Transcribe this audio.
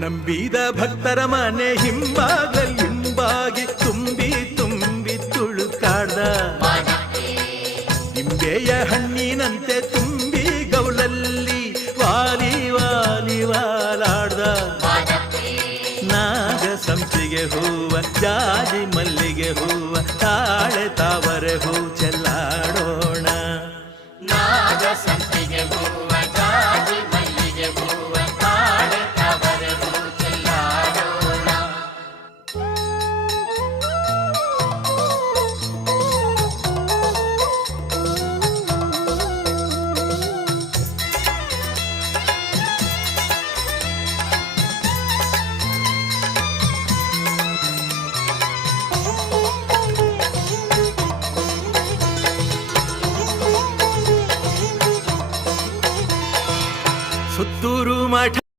ನಂಬಿದ ಭಕ್ತರ ಮನೆ ಹಿಂಬಾಗಿ ತುಂಬಿ ತುಂಬಿ ತುಳುಕಾಡ್ದ ನಿಂಬೆಯ ಹಣ್ಣಿನಂತೆ ತುಂಬಿ ಗೌಲಲ್ಲಿ ವಾಲಿ ವಾಲಿ ವಾಲಾಡ್ದ ನಾಗ ಸಂಪಿಗೆ ಹೂವ ಜಾಜಿ ಮಲ್ಲಿಗೆ ಹೂವ